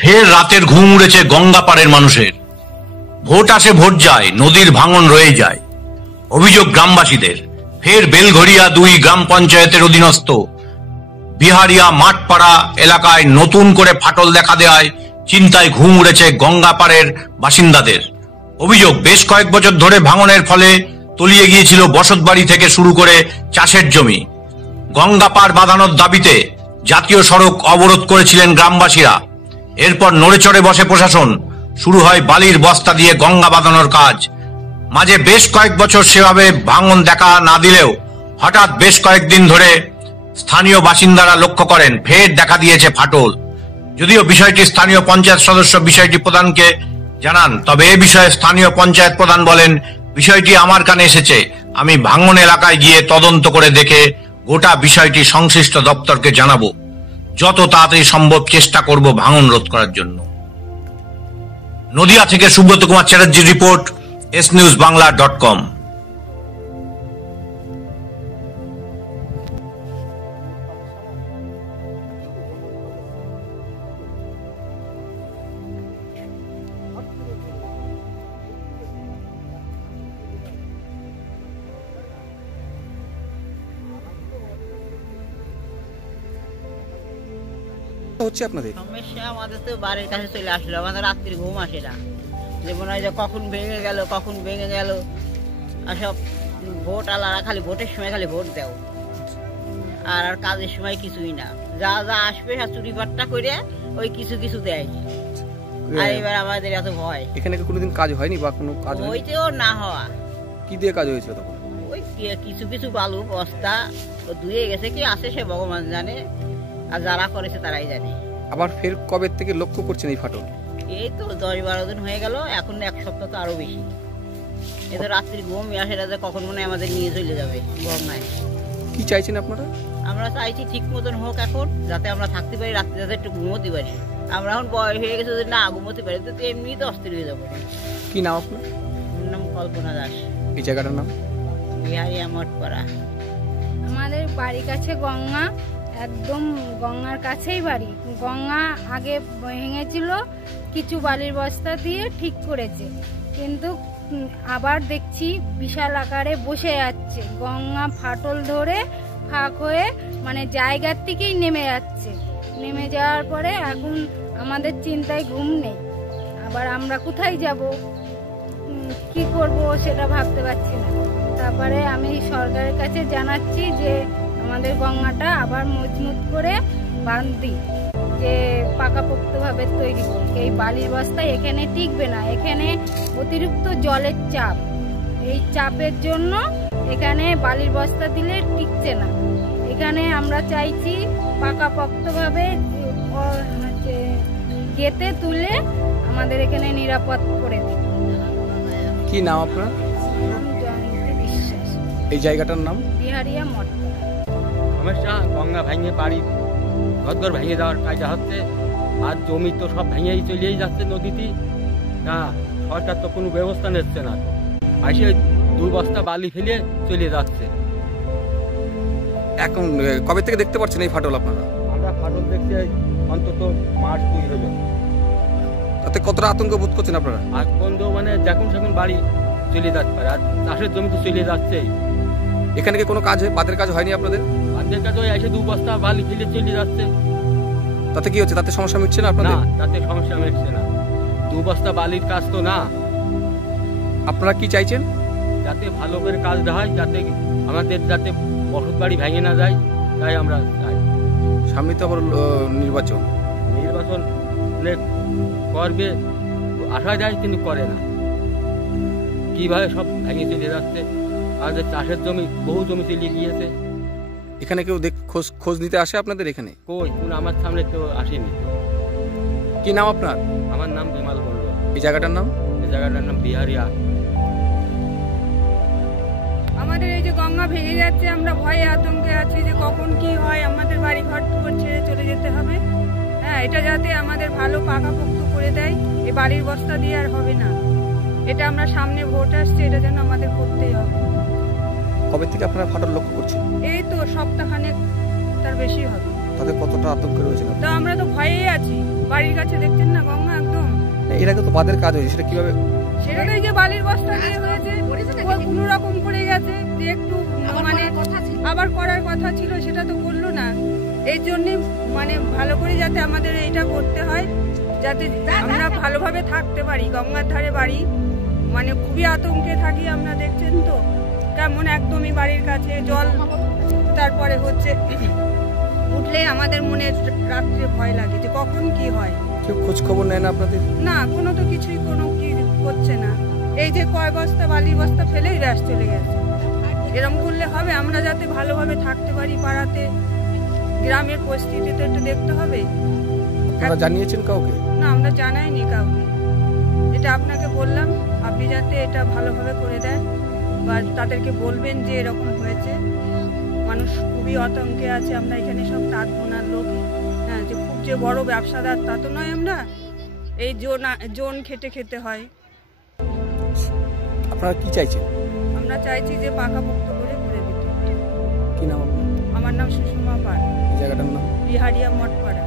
ফের রাতের ঘুম উড়েছে গঙ্গাপাড়ের মানুষের। ভোট আসে ভোট যায়, নদীর ভাঙন রয়ে যায়। অভিযোগ গ্রামবাসীদের। ফের বেলঘড়িয়া 2 গ্রাম পঞ্চায়েতের অধীনস্থ বিহারিয়া মাঠপাড়া এলাকায় নতুন করে ফাটল দেখা দেয় চিন্তায় ঘুম উড়েছে গঙ্গাপাড়ের বাসিন্দাদের। অভিযোগ, বেশ কয়েক বছর ধরে ভাঙনের ফলে তলিয়ে গিয়েছিল বসতবাড়ি থেকে শুরু করে চাষের জমি। গঙ্গাপাড় বাঁধানোর দাবিতে জাতীয় সড়ক অবরোধ করেছিলেন গ্রামবাসীরা। এরপর নড়েচড়ে বসে প্রশাসন। শুরু হয় বালির বস্তা দিয়ে গঙ্গা বাঁধানোর কাজ। মাঝে বেশ কয়েক বছর সেভাবে ভাঙন দেখা না দিলেও হঠাৎ বেশ কয়েকদিন ধরে স্থানীয় বাসিন্দারা লক্ষ্য করেন ফের দেখা দিয়েছে ফাটল। যদিও বিষয়টি স্থানীয় পঞ্চায়েত সদস্য বিষয়টি প্রধানকে জানান, তবে এ বিষয়ে স্থানীয় পঞ্চায়েত প্রধান বলেন, বিষয়টি আমার কানে এসেছে, আমি ভাঙন এলাকায় গিয়ে তদন্ত করে দেখে গোটা বিষয়টি সংশ্লিষ্ট দপ্তরকে জানাবো। যত তাড়াতাড়ি সম্ভব চেষ্টা করব ভাঙন রোধ করার জন্য। নদিয়া থেকে সুব্রত কুমার চ্যাটার্জির রিপোর্ট, snewsbangla.com। হচ্ছে আপনাদের সমস্যা? আমাদের তো বাড়ির কাছে চলে আসলো, আমাদের রাত্রির ঘুম আসে না, যে মনে হয় যে কখন ভেঙে গেল। আর সব ভোট আলাদা, খালি ভোটের সময় খালি ভোট দাও, আর কাজের সময় কিছুই না। যা যা আসবে চুরি পাট্টা করে ওই কিছু দেয়। আর এবার আমাদের এত ভয়। এখানে কোনোদিন কাজ হয়নি বা কোনো কাজ হইতেও না হওয়া? কি দিয়ে কাজ হয়েছিল তখন? ওই কিছু বালু বস্তা ধুয়ে গেছে, কি আছে সে ভগবান জানে, আর যারা করেছে তারাই জানে। আবার ফের কবে থেকে লক্ষ্য করছেন এই ফাটল? এই তো 10-12 দিন হয়ে গেল, এখন 1 সপ্তাহ তো আরো বেশি। এই তো রাত্রির ঘুম আসে না, যে কখন মনে হয় আমাদের নিয়ে চলে যাবে বন্যায়। কি চাইছেন আপনারা? আমরা চাইছি ঠিক মতন হোক এখন, যাতে আমরা থাকতে পারি, রাত্রে যাতে একটু ঘুমোতে পারি। আমরা এখন বয়স হয়ে গেছে, যদি না ঘুমোতে পারি তো এমনি তো অস্থির হয়ে যাবো। কি নাম আপনার? আমার নাম কল্পনা দাস। এই জায়গাটার নাম? বিহারিয়া মাঠপাড়া। আমাদের বাড়ির কাছে গঙ্গা, একদম গঙ্গার কাছেই বাড়ি। গঙ্গা আগে ভেঙেছিল, কিছু বালির বস্তা দিয়ে ঠিক করেছে, কিন্তু আবার দেখছি বিশাল আকারে বসে যাচ্ছে। গঙ্গা ফাটল ধরে ফাঁক হয়ে মানে জায়গার থেকেই নেমে যাচ্ছে। নেমে যাওয়ার পরে এখন আমাদের চিন্তায় ঘুম নেই। আবার আমরা কোথায় যাব, কি করব সেটা ভাবতে পারছি না। তারপরে আমি সরকারের কাছে জানাচ্ছি যে আমাদের গঙ্গাটা আবার মজবুত করে বাঁধি, যে পাকাপোক্তভাবে তৈরি করি। এই বালির বস্তা এখানে টিকবে না, এখানে অতিরিক্ত জলের চাপ, এই চাপের জন্য এখানে বালির বস্তা দিলে টিকছে না। এখানে আমরা চাইছি পাকাপোক্তভাবে গেতে তুলে আমাদের এখানে নিরাপদ করে দিই। কি নাম আপনার? নাম জয়ন্তী বিশ্বাস। এই জায়গাটার নাম? বিহারিয়া মঠ। সমস্যা, গঙ্গা ভেঙে বাড়ি ঘর ভেঙে যাওয়ার কাজটা হচ্ছে, আর জমি তো সব ভেঙেই চলেই যাচ্ছে নদীতে। না, সরকার তো কোনো ব্যবস্থা নিচ্ছে না, আসে 2 বস্তা বালি ফেলে চলে যাচ্ছে। এখন কবে থেকে দেখতে পাচ্ছেন এই ফাটল আপনারা? আমরা ফাটল দেখতে অন্তত মাস 2 হলো। তাতে কতটা আতঙ্ক বোধ করছেন আপনারা? আর বন্ধু মানে যখন সেখন বাড়ি চলে যাচ্ছে পারে, আর চাষের জমি তো চলে যাচ্ছেই। এখানে কি কোনো কাজ, বাদের কাজ হয়নি আপনাদের? বাদের কাছে এসে 2 বস্তা বালি ফেলে চলে যাচ্ছে। তাতে কি হচ্ছে? তাতে সমস্যা মিটছে না আপনাদের? না, তাতে সমস্যা মিটছে না। 2 বস্তা বালির কাজ তো না। আপনারা কি চাইছেন? যাতে ভালো করে কাজটা হয়, যাতে আমাদের যাতে বসত বাড়ি ভেঙে না যায়, তাই আমরা চাই। সামনে তো আবার নির্বাচন করবে আশা যায়, কিন্তু করে না। কিভাবে সব ভেঙে চলে যাচ্ছে, আমাদের চাষের জমি, বহু জমি চলে গিয়েছে। এখানে কেউ খোঁজ নিতে আসে আপনাদের এখানে? কই, কোন আমার সামনে কেউ আসেনি। কি নাম আপনার? আমার নাম বিমাল বলল। এই জায়গাটার নাম? এই জায়গাটার নাম বিহারিয়া। আমাদের এই যে গঙ্গা ভেঙে যাচ্ছে, আমরা ভয়ে আতঙ্কে আছি যে কখন কি হয়, আমাদের বাড়ি ঘর ছেড়ে চলে যেতে হবে। হ্যাঁ, এটা যাতে আমাদের ভালো পাকাপোক্ত করে দেয়, এই বাড়ির বস্তা দিয়ে আর হবে না। এটা আমরা সামনে ভোট আসছে, এটা যেন আমাদের করতেই হবে। কবে থেকে আপনারা ফাটল লক্ষ্য করছেন? এই তো সপ্তাহখানেক, তার বেশি হবে। তাদের কতটা আতঙ্কে রয়েছে? তো আমরা তো ভয়েই আছি, বাড়ির কাছে দেখছেন না গঙ্গা একদম। এর আগে তো বাদের কাজ হয়েছে, সেটা কিভাবে? সেটা তো এই যে বালির বস্তা দিয়ে হয়েছে, কোনো রকম করে গেছে যে একটু মানে আবার করার কথা ছিল, সেটা তো করলো না। এই জন্যে মানে ভালো করে যাতে আমাদের এইটা করতে হয়, যাতে আমরা ভালোভাবে থাকতে পারি। গঙ্গার ধারে বাড়ি, মানে খুবই আতঙ্কে থাকি আমরা, দেখছেন তো কেমন একদমই বাড়ির কাছে জল। তারপরে হচ্ছে উঠলে আমাদের মনে রাত্রে ভয় লাগে যে কখন কি হয়। কেউ খোঁজ খবর নেয় না আপনাদের? না, কোনো তো কিছুই কোনো কি করছে না। এই যে কয় বস্তা বালির বস্তা ফেলেই ব্যাস চলে গেছে। এরকম করলে হবে? আমরা যাতে ভালোভাবে থাকতে পারি পাড়াতে, গ্রামের পরিস্থিতি তো একটু দেখতে হবে। আপনারা জানিয়েছেন কাউকে? না, আমরা জানাইনি কাউকে। এটা আপনাকে বললাম, আপনি যাতে এটা ভালোভাবে করে দেন বা তাদেরকে বলবেন যে এরকম হয়েছে। মানুষ খুবই আতঙ্কে আছে। আমরা এখানে সব তাঁত বোনার লোক, হ্যাঁ, যে খুব যে বড় ব্যবসাদার তা তো নয় আমরা। এই জোন খেটে খেতে হয়। আপনারা কি চাইছেন? আমরা চাইছি যে পাকাপোক্ত করে দিতে। কি নাম আপনার? আমার নাম সুষমা পাল। এই জায়গাটার নাম? বিহারিয়া মঠপাড়া।